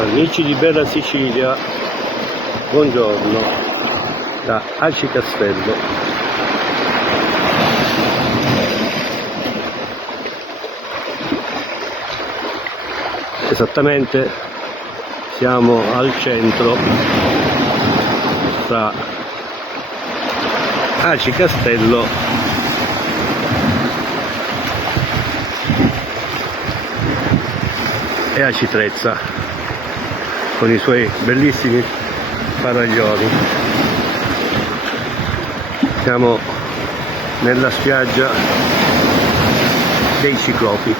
Amici di Bella Sicilia, buongiorno da Aci Castello. Esattamente siamo al centro tra Aci Castello e Aci Trezza, con i suoi bellissimi faraglioni. Siamo nella spiaggia dei Ciclopi.